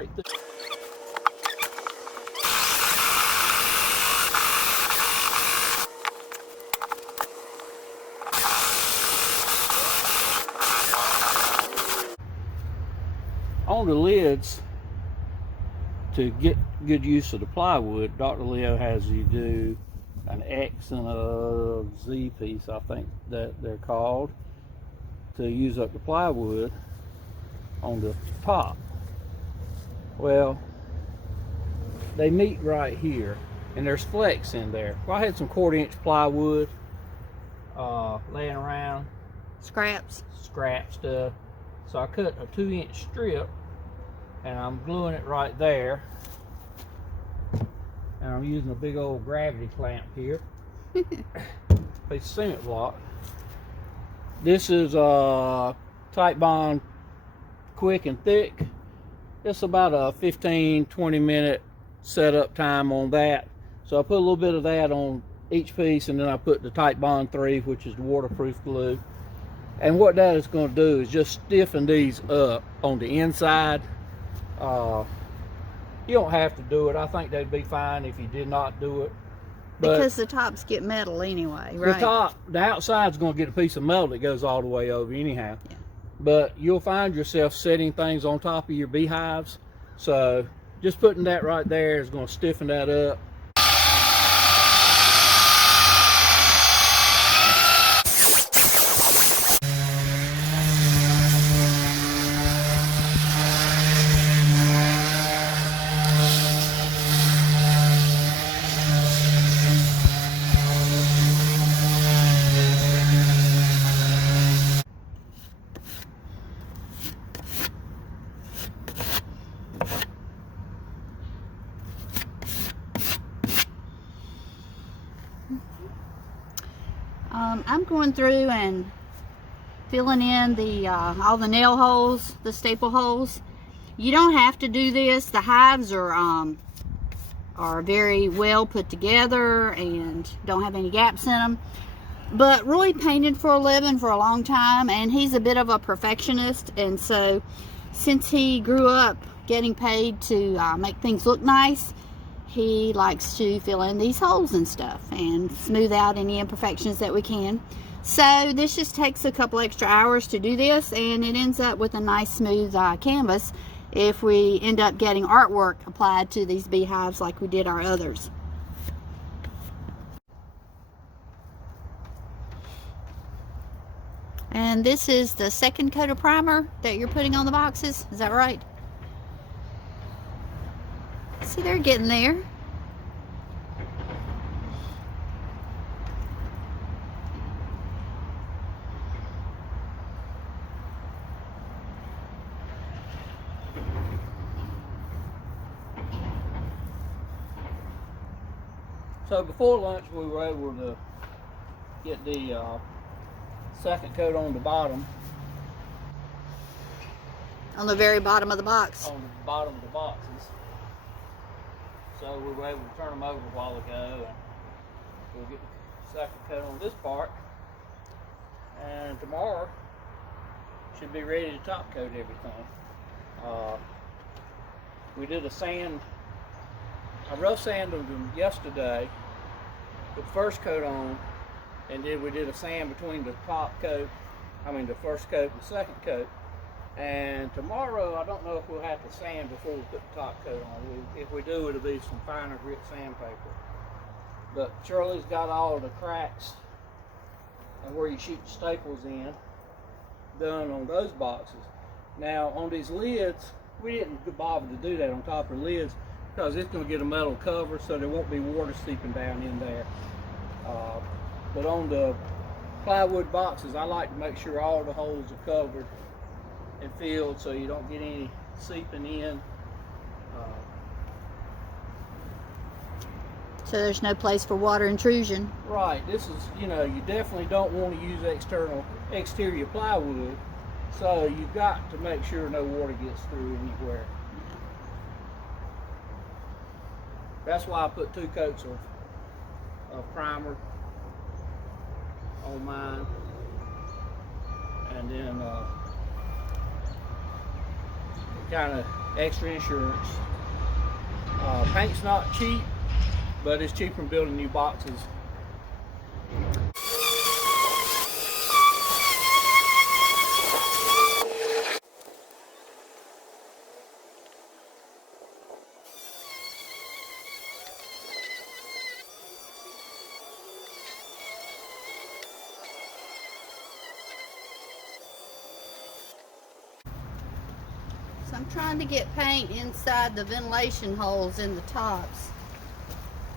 right there. On the lids, to get good use of the plywood, Dr. Leo has you do an X and a Z piece, I think that they're called, to use up the plywood on the top. Well, they meet right here, and there's flex in there. Well, I had some 1/4-inch plywood laying around, scrap stuff, so I cut a 2-inch strip, and I'm gluing it right there, and I'm using a big old gravity clamp here. Piece of cement block. This is tight bond, quick and thick. It's about a 15-20 minute setup time on that. So I put a little bit of that on each piece, and then I put the tight bond 3, which is the waterproof glue. And what that is going to do is just stiffen these up on the inside. You don't have to do it. I think they'd be fine if you did not do it. But because the tops get metal anyway, right? The outside's going to get a piece of metal that goes all the way over anyhow. Yeah. But you'll find yourself setting things on top of your beehives. So just putting that right there is going to stiffen that up. I'm going through and filling in the all the nail holes, the staple holes. You don't have to do this. The hives are very well put together and don't have any gaps in them. But Roy painted for a living for a long time, and he's a bit of a perfectionist, and so since he grew up getting paid to make things look nice, he likes to fill in these holes and stuff and smooth out any imperfections that we can. So this just takes a couple extra hours to do this, and it ends up with a nice smooth canvas if we end up getting artwork applied to these beehives like we did our others. And this is the second coat of primer that you're putting on the boxes, is that right? See, they're getting there. So before lunch, we were able to get the second coat on the bottom. On the very bottom of the box. On the bottom of the boxes. So we were able to turn them over a while ago, and we'll get the second coat on this part. And tomorrow should be ready to top coat everything. We did a sand. I rough sanded them yesterday, put the first coat on, and then we did a sand between the top coat, the first coat and the second coat. And tomorrow, I don't know if we'll have to sand before we put the top coat on. If we do, it'll be some finer grit sandpaper. But Shirley's got all of the cracks and where you shoot the staples in done on those boxes. Now on these lids, we didn't bother to do that on top of the lids because it's going to get a metal cover, so there won't be water seeping down in there. But on the plywood boxes, I like to make sure all the holes are covered and filled so you don't get any seeping in. So there's no place for water intrusion. Right. This is, you definitely don't want to use exterior plywood, so you've got to make sure no water gets through anywhere. That's why I put 2 coats of primer on mine, and then kind of extra insurance. Paint's not cheap, but it's cheaper than building new boxes. So I'm trying to get paint inside the ventilation holes in the tops.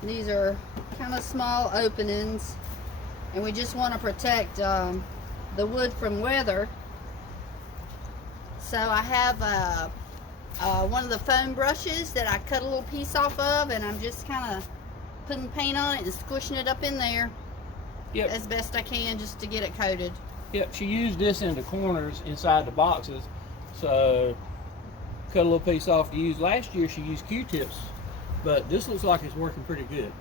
These are kind of small openings, and we just want to protect the wood from weather. So I have one of the foam brushes that I cut a little piece off of, and I'm just kind of putting paint on it and squishing it up in there. Yep. As best I can, just to get it coated. Yep, she used this in the corners inside the boxes, so cut a little piece off to use. Last year she used Q-tips, but this looks like it's working pretty good.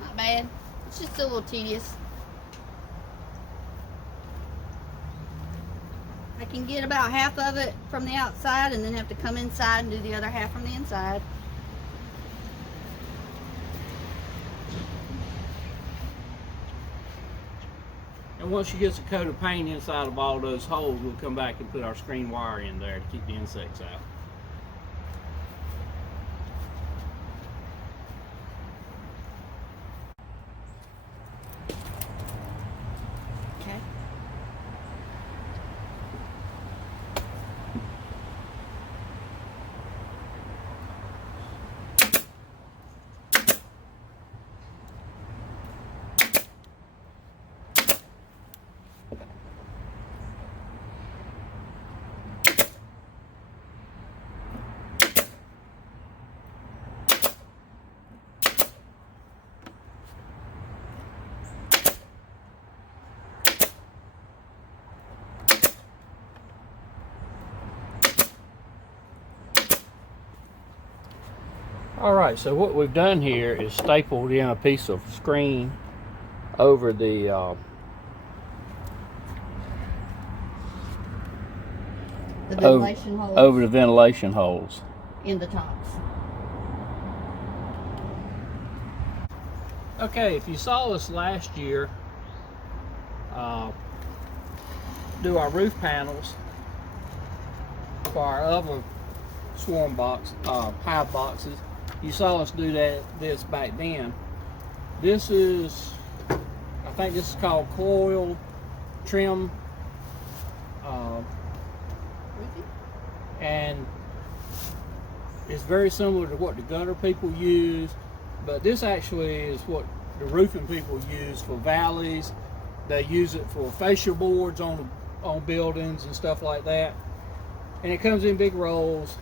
Not bad. It's just a little tedious. I can get about half of it from the outside and then have to come inside and do the other half from the inside. And once she gets a coat of paint inside of all those holes, we'll come back and put our screen wire in there to keep the insects out. Okay. Alright, so what we've done here is stapled in a piece of screen over the ventilation holes. Over the ventilation holes. In the tops. Okay, if you saw us last year do our roof panels for our other swarm box, hive boxes, you saw us do this back then. This is, I think this is called coil trim, and it's very similar to what the gutter people use, but this actually is what the roofing people use for valleys. They use it for fascia boards on buildings and stuff like that, and it comes in big rolls.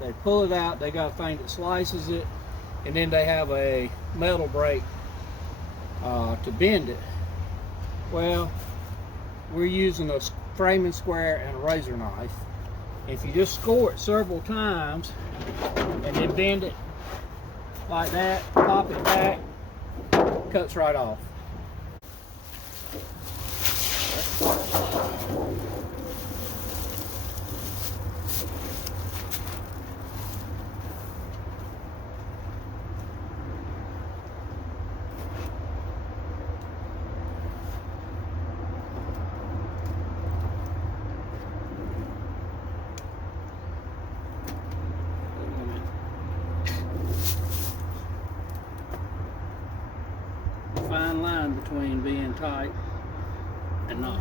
They pull it out, they got a thing that slices it, and then they have a metal brake to bend it. Well, we're using a framing square and a razor knife. If you just score it several times and then bend it like that, pop it back, cuts right off. Fine line between being tight and not.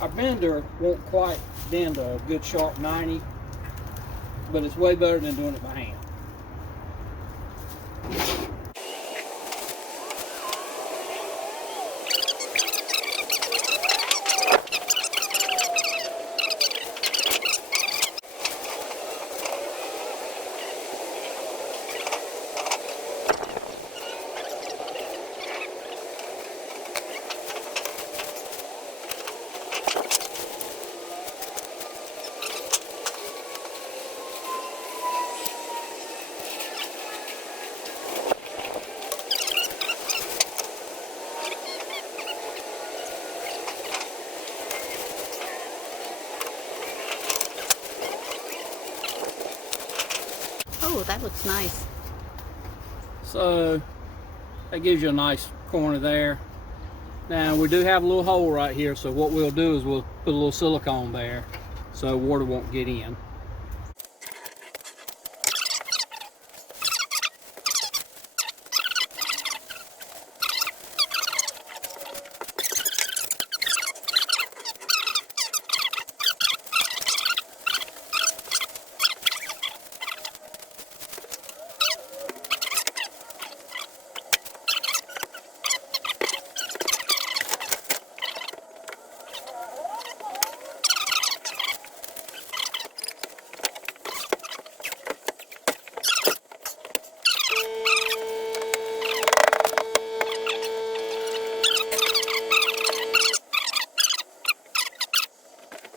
Our bender won't quite bend a good sharp 90, but it's way better than doing it by hand. that looks nice. So that gives you a nice corner there. Now we do have a little hole right here, so what we'll do is we'll put a little silicone there so water won't get in.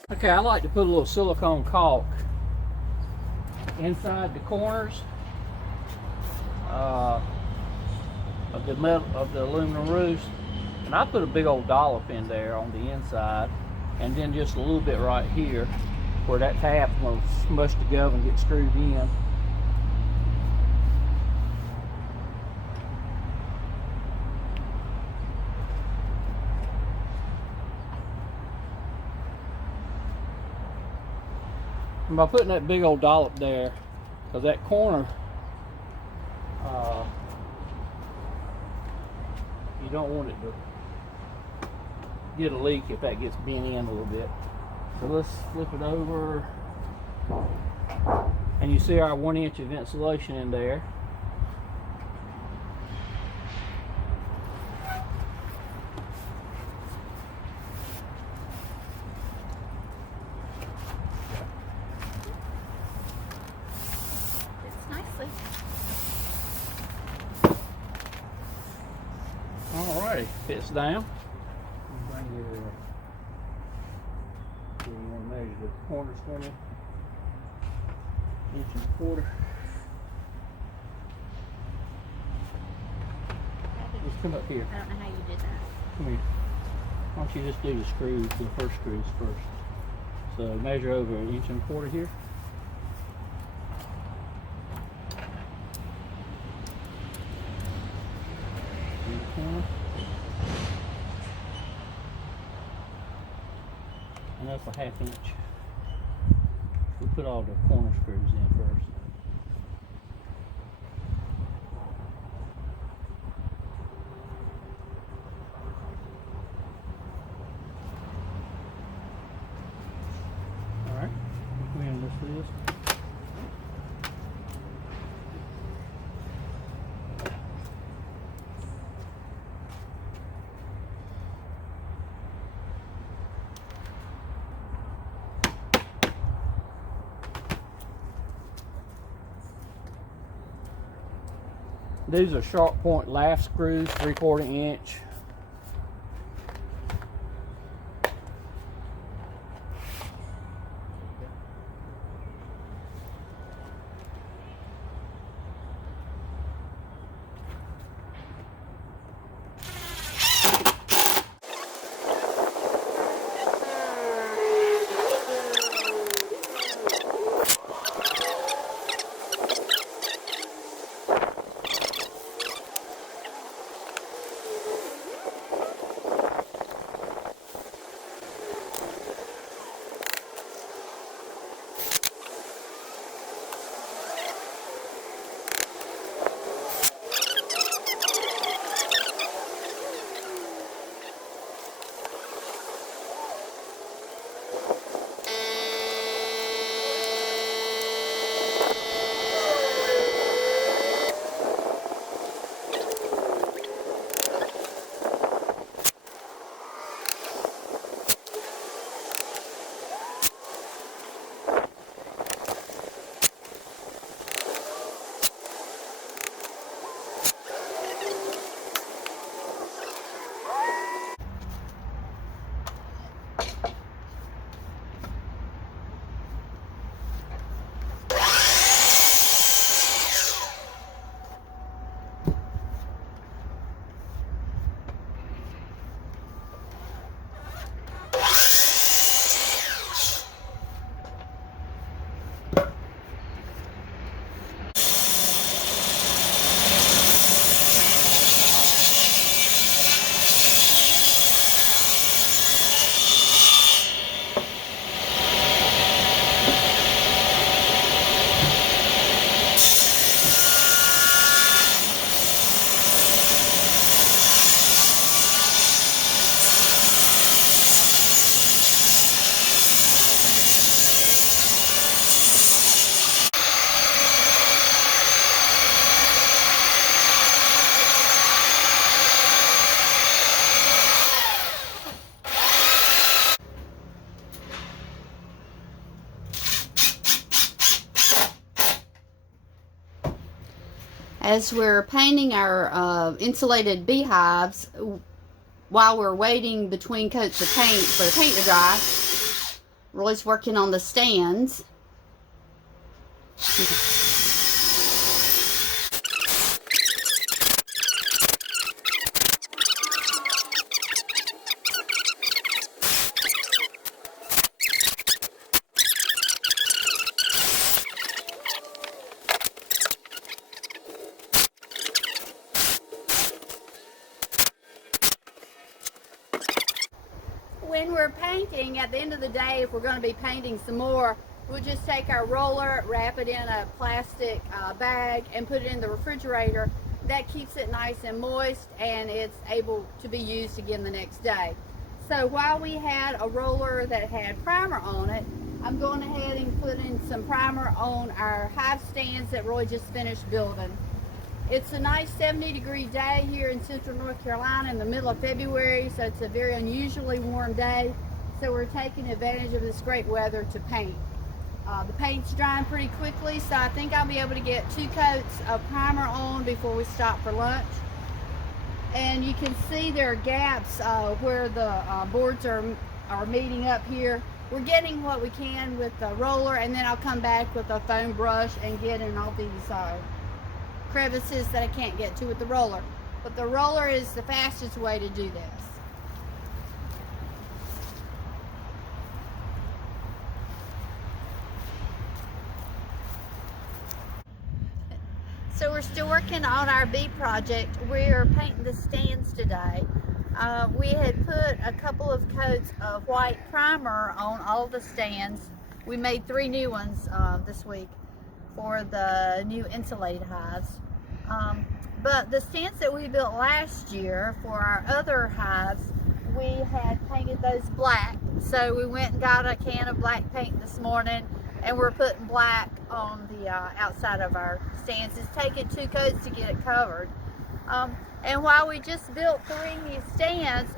Okay, I like to put a little silicone caulk inside the corners of the aluminum roofs, and I put a big old dollop in there on the inside, and then just a little bit right here where that tap's going to smush together and get screwed in. And by putting that big old dollop there, because that corner, you don't want it to get a leak if that gets bent in a little bit. So let's flip it over, and you see our 1 inch of insulation in there. Alrighty, fits down. Bring your, you want to measure the corners for me? 1.25 inches. Just come up here. I don't know how you did that. Come here. Why don't you just do the screws, the first screws first. So measure over 1.25 inches here. And that's a 1/2 inch. We'll put all the corner screws in first. Alright, go ahead and lift this. These are sharp point lath screws, 3/4 inch. As we're painting our insulated beehives, while we're waiting between coats of paint for the paint to dry, Roy's working on the stands. When we're painting, at the end of the day, if we're going to be painting some more, we'll just take our roller, wrap it in a plastic bag, and put it in the refrigerator. That keeps it nice and moist, and it's able to be used again the next day. So while we had a roller that had primer on it, I'm going ahead and putting some primer on our hive stands that Roy just finished building. It's a nice 70-degree day here in central North Carolina in the middle of February, so it's a very unusually warm day. So we're taking advantage of this great weather to paint. The paint's drying pretty quickly, so I think I'll be able to get 2 coats of primer on before we stop for lunch. And you can see there are gaps where the boards are meeting up here. We're getting what we can with the roller, and then I'll come back with a foam brush and get in all these crevices that I can't get to with the roller. But the roller is the fastest way to do this. So we're still working on our bee project. We're painting the stands today. We had put a couple of coats of white primer on all the stands. We made 3 new ones this week for the new insulated hives. But the stands that we built last year for our other hives, we had painted those black. So we went and got a can of black paint this morning, and we're putting black on the outside of our stands. It's taken 2 coats to get it covered. And while we just built 3 new stands,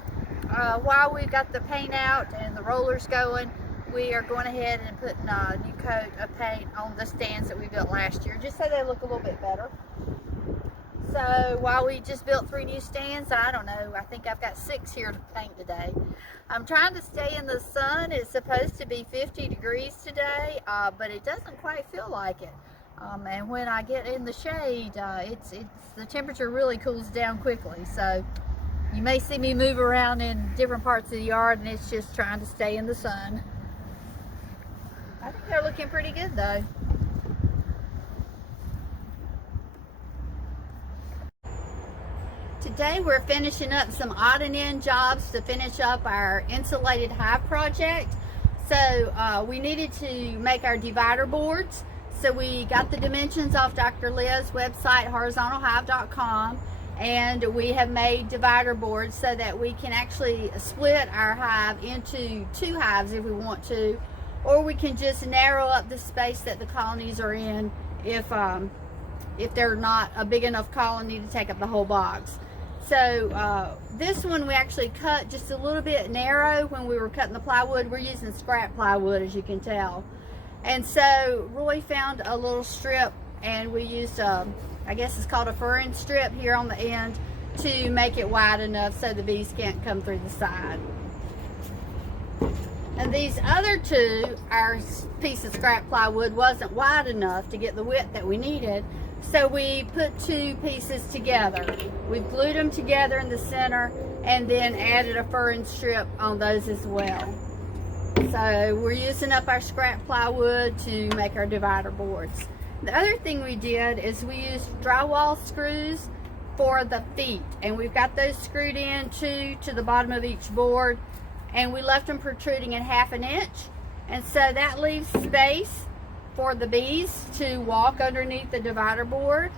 while we've got the paint out and the rollers going, we are going ahead and putting a new coat of paint on the stands that we built last year, just so they look a little bit better. So while we just built 3 new stands, I don't know, I think I've got 6 here to paint today. I'm trying to stay in the sun. It's supposed to be 50 degrees today, but it doesn't quite feel like it. And when I get in the shade, the temperature really cools down quickly. So you may see me move around in different parts of the yard, and it's just trying to stay in the sun. I think they're looking pretty good though. Today we're finishing up some odd and end jobs to finish up our insulated hive project. So we needed to make our divider boards. So we got the dimensions off Dr. Leah's website, horizontalhive.com, and we have made divider boards so that we can actually split our hive into 2 hives if we want to, or we can just narrow up the space that the colonies are in if they're not a big enough colony to take up the whole box. So this one we actually cut just a little bit narrow when we were cutting the plywood. We're using scrap plywood, as you can tell. And so Roy found a little strip, and we used I guess it's called a furring strip here on the end to make it wide enough so the bees can't come through the side. And these other 2, our piece of scrap plywood wasn't wide enough to get the width that we needed, so we put 2 pieces together. We glued them together in the center and then added a furring strip on those as well. So we're using up our scrap plywood to make our divider boards. The other thing we did is we used drywall screws for the feet, and we've got those screwed in 2 to the bottom of each board, and we left them protruding at 1/2 inch, and so that leaves space for the bees to walk underneath the divider board,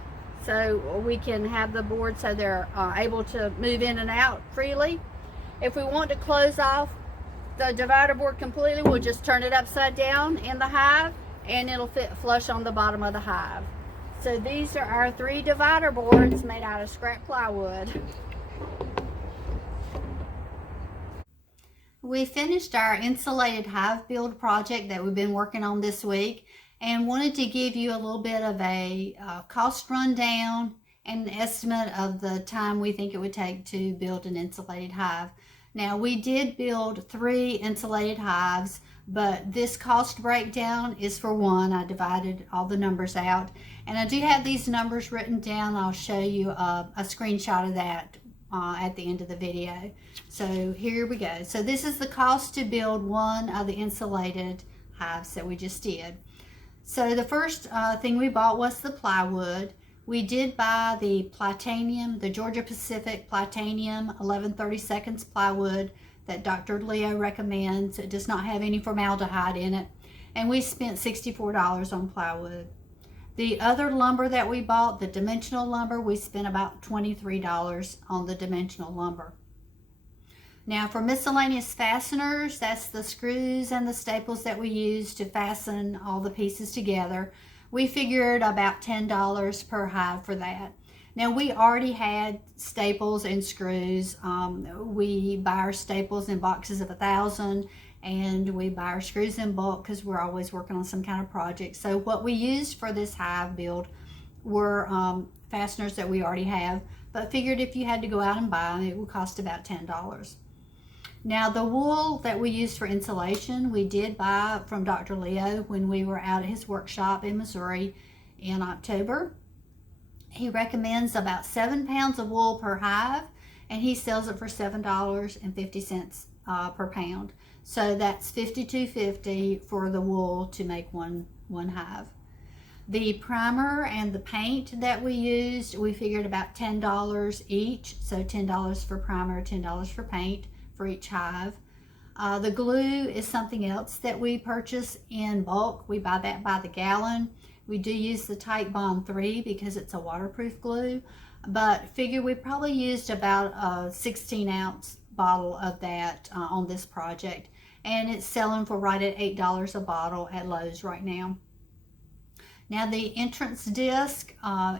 so we can have the board so they're able to move in and out freely. If we want to close off the divider board completely, we'll just turn it upside down in the hive, and it'll fit flush on the bottom of the hive. So these are our 3 divider boards made out of scrap plywood. We finished our insulated hive build project that we've been working on this week, and wanted to give you a little bit of a cost rundown and an estimate of the time we think it would take to build an insulated hive. Now, we did build 3 insulated hives, but this cost breakdown is for one. I divided all the numbers out, and I do have these numbers written down. I'll show you a screenshot of that at the end of the video. So here we go. So this is the cost to build one of the insulated hives that we just did. So the first thing we bought was the plywood. We did buy the Platanium, the Georgia Pacific Platanium 11/32 plywood that Dr. Leo recommends. It does not have any formaldehyde in it. And we spent $64 on plywood. The other lumber that we bought, the dimensional lumber, we spent about $23 on the dimensional lumber. Now for miscellaneous fasteners, that's the screws and the staples that we use to fasten all the pieces together. We figured about $10 per hive for that. Now we already had staples and screws. We buy our staples in boxes of 1,000, and we buy our screws in bulk because we're always working on some kind of project. So what we used for this hive build were fasteners that we already have, but figured if you had to go out and buy them, it would cost about $10. Now the wool that we used for insulation, we did buy from Dr. Leo when we were out at his workshop in Missouri in October. He recommends about 7 pounds of wool per hive, and he sells it for $7.50 per pound. So that's $52.50 for the wool to make one hive. The primer and the paint that we used, we figured about $10 each. So $10 for primer, $10 for paint for each hive. The glue is something else that we purchase in bulk. We buy that by the gallon. We do use the Type Bond 3 because it's a waterproof glue, but figure we probably used about a 16-ounce bottle of that on this project, and it's selling for right at $8 a bottle at Lowe's right now. Now the entrance disc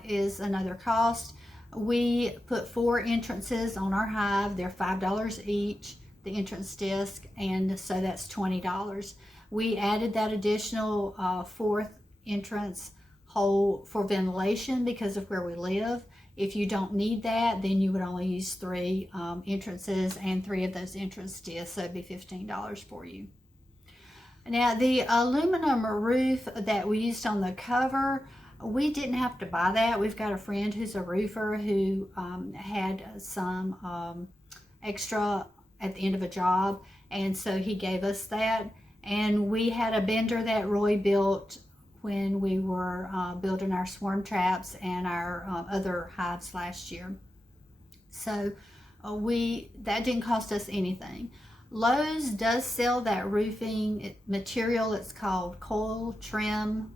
is another cost. We put 4 entrances on our hive. They're $5 each, the entrance disc, and so that's $20. We added that additional 4th entrance hole for ventilation because of where we live. If you don't need that, then you would only use 3 entrances and 3 of those entrance discs, so it'd be $15 for you. Now the aluminum roof that we used on the cover, we didn't have to buy that. We've got a friend who's a roofer who had some extra at the end of a job, and so he gave us that. And we had a bender that Roy built when we were building our swarm traps and our other hives last year. So that didn't cost us anything. Lowe's does sell that roofing material. It's called aluminum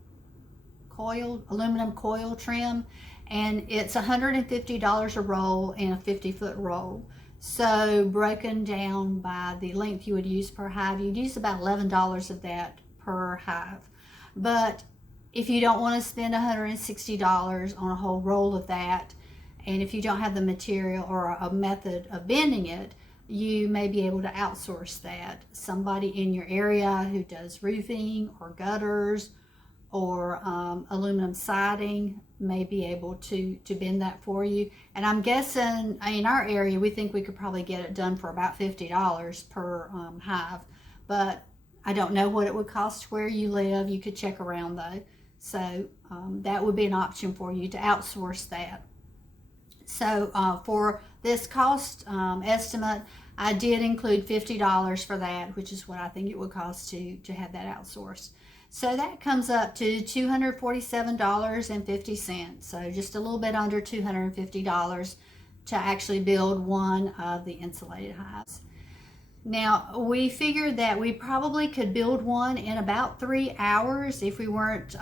coil trim, and it's $150 a roll in a 50-foot roll. So broken down by the length you would use per hive, you'd use about $11 of that per hive. But if you don't want to spend $160 on a whole roll of that, and if you don't have the material or a method of bending it, you may be able to outsource that. Somebody in your area who does roofing or gutters or aluminum siding may be able to bend that for you. And I'm guessing in our area, we think we could probably get it done for about $50 per hive. But I don't know what it would cost where you live. You could check around though. So that would be an option for you to outsource that. So for this cost estimate, I did include $50 for that, which is what I think it would cost to have that outsourced. So that comes up to $247.50. So just a little bit under $250 to actually build one of the insulated hives. Now, we figured that we probably could build one in about 3 hours if we weren't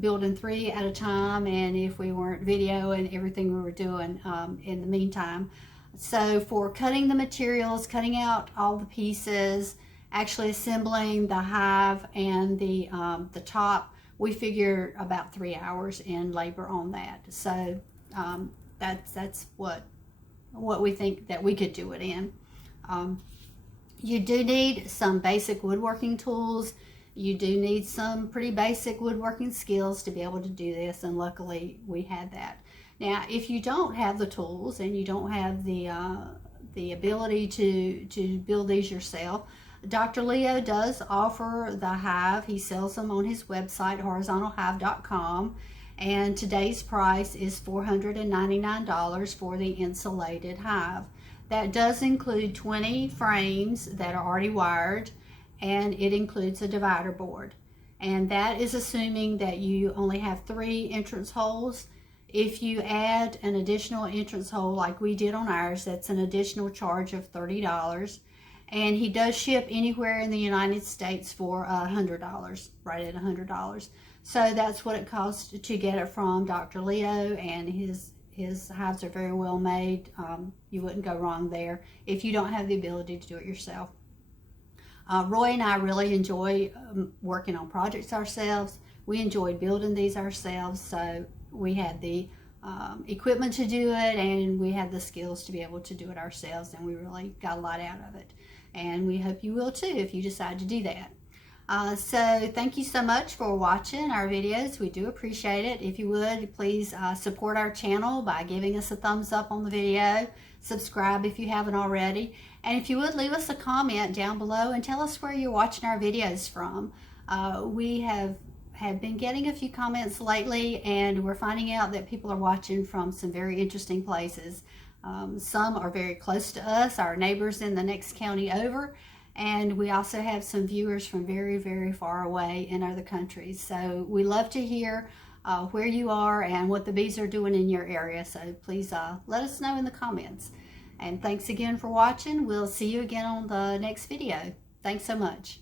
building 3 at a time, and if we weren't videoing everything we were doing in the meantime. So for cutting the materials, cutting out all the pieces, actually assembling the hive and the top, we figured about 3 hours in labor on that. So that's what we think that we could do it in. You do need some basic woodworking tools. You do need some pretty basic woodworking skills to be able to do this, and luckily we had that. Now, if you don't have the tools and you don't have the ability to build these yourself, Dr. Leo does offer the hive. He sells them on his website, horizontalhive.com, and today's price is $499 for the insulated hive. That does include 20 frames that are already wired, and it includes a divider board. And that is assuming that you only have 3 entrance holes. If you add an additional entrance hole like we did on ours, that's an additional charge of $30. And he does ship anywhere in the United States for $100, right at $100. So that's what it costs to get it from Dr. Leo, and his hives are very well made. You wouldn't go wrong there if you don't have the ability to do it yourself. Roy and I really enjoy working on projects ourselves. We enjoyed building these ourselves, so we had the equipment to do it, and we had the skills to be able to do it ourselves, and we really got a lot out of it. And we hope you will too if you decide to do that. So thank you so much for watching our videos. We do appreciate it. If you would, please support our channel by giving us a thumbs up on the video. Subscribe if you haven't already. And if you would, leave us a comment down below and tell us where you're watching our videos from. We have been getting a few comments lately, and we're finding out that people are watching from some very interesting places. Some are very close to us, our neighbors in the next county over, and we also have some viewers from very, very far away in other countries. So we love to hear where you are and what the bees are doing in your area. So please let us know in the comments. And thanks again for watching. We'll see you again on the next video. Thanks so much.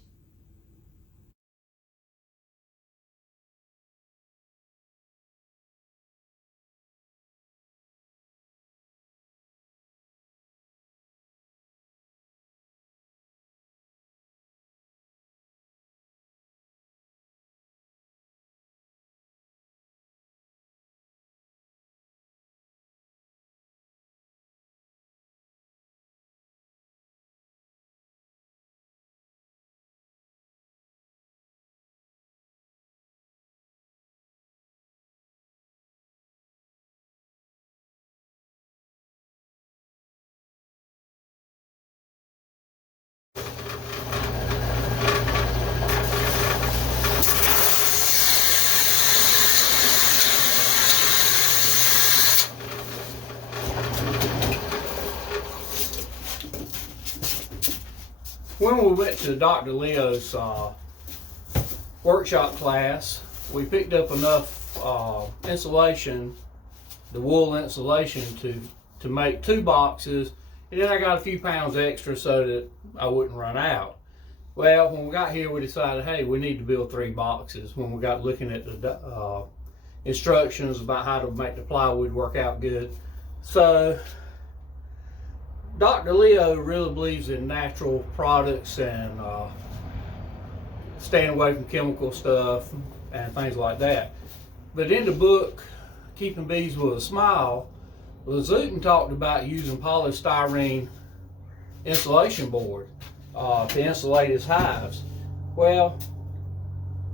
When we went to Dr. Leo's workshop class, we picked up enough insulation, the wool insulation, to make 2 boxes, and then I got a few pounds extra so that I wouldn't run out. Well, when we got here, we decided, hey, we need to build 3 boxes. When we got looking at the instructions about how to make the plywood work out good. So Dr. Leo really believes in natural products and staying away from chemical stuff and things like that. But in the book, Keeping Bees with a Smile, Lazutin talked about using polystyrene insulation board to insulate his hives. Well,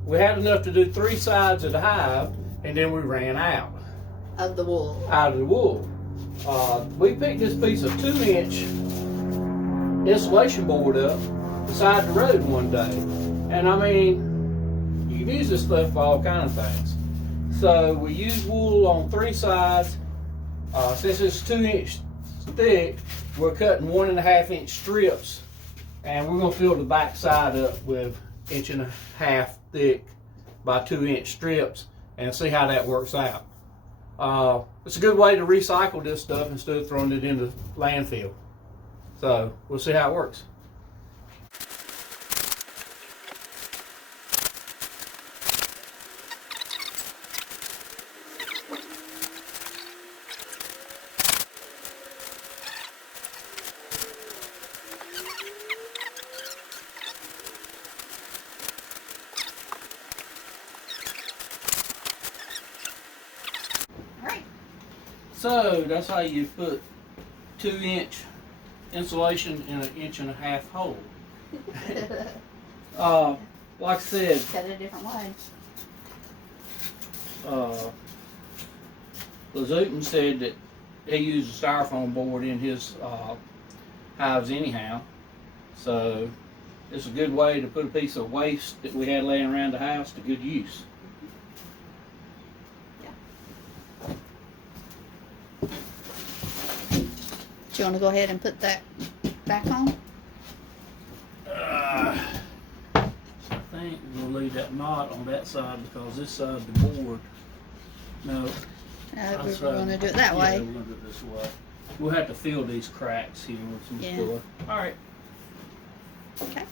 we had enough to do 3 sides of the hive, and then we ran out Of the wool. of the wool. We picked this piece of 2-inch insulation board up beside the road one day, and I mean, you can use this stuff for all kinds of things. So we used wool on 3 sides. Since it's 2-inch thick, we're cutting 1.5-inch strips, and we're going to fill the back side up with 1.5-inch thick by 2-inch strips and see how that works out. It's a good way to recycle this stuff instead of throwing it in the landfill. So we'll see how it works. So that's how you put 2-inch insulation in an 1.5-inch hole. Like I said, Cut it a different way. Lazuten said that he uses styrofoam board in his hives anyhow, so it's a good way to put a piece of waste that we had laying around the house to good use. Do you want to go ahead and put that back on? I think we'll leave that knot on that side because this side of the board. No, We're going to do it that way. Yeah, we're going to do it this way. We'll have to fill these cracks here with some Yeah. filler. All right. Okay.